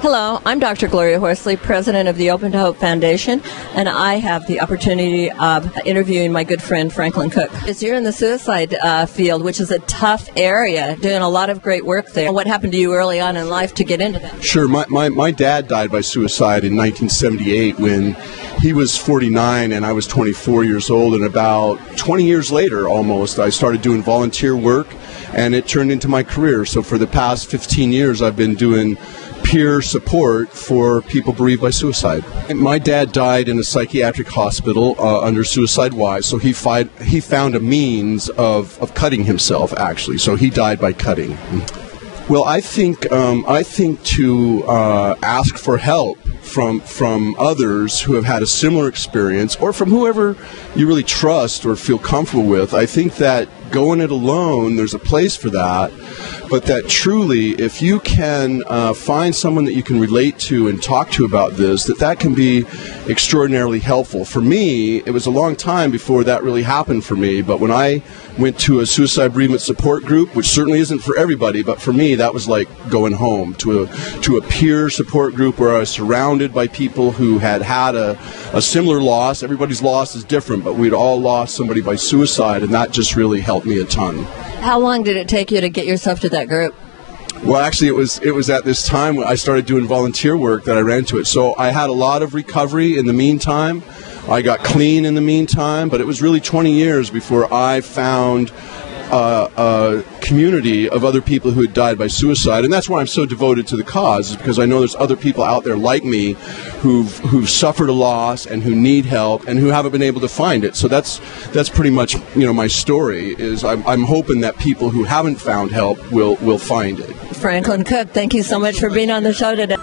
Hello, I'm Dr. Gloria Horsley, president of the Open to Hope Foundation, and I have the opportunity of interviewing my good friend Franklin Cook. You're in the suicide field, which is a tough area, doing a lot of great work there. What happened to you early on in life to get into that? Sure. My dad died by suicide in 1978 when he was 49 and I was 24 years old, and about 20 years later almost, I started doing volunteer work, and it turned into my career. So for the past 15 years, I've been doing peer support for people bereaved by suicide. My dad died in a psychiatric hospital under suicide watch, so he found a means of cutting himself, actually. So he died by cutting. Well, I think to ask for help from others who have had a similar experience, or from whoever you really trust or feel comfortable with. I think that going it alone, there's a place for that, but that truly, if you can find someone that you can relate to and talk to about this, that can be extraordinarily helpful. For me, it was a long time before that really happened for me, but when I went to a suicide bereavement support group, which certainly isn't for everybody, but for me, that was like going home to a peer support group where I was surrounded by people who had a similar loss. Everybody's loss is different, but we'd all lost somebody by suicide, and that just really helped me a ton. How long did it take you to get yourself to that group? Well, actually, it was at this time when I started doing volunteer work that I ran to it. So I had a lot of recovery in the meantime. I got clean in the meantime, but it was really 20 years before I found a community of other people who had died by suicide, and that's why I'm so devoted to the cause, is because I know there's other people out there like me who've suffered a loss and who need help and who haven't been able to find it. So that's pretty much my story. Is I'm hoping that people who haven't found help will find it. Franklin Cook, thank you so much for being on the show today.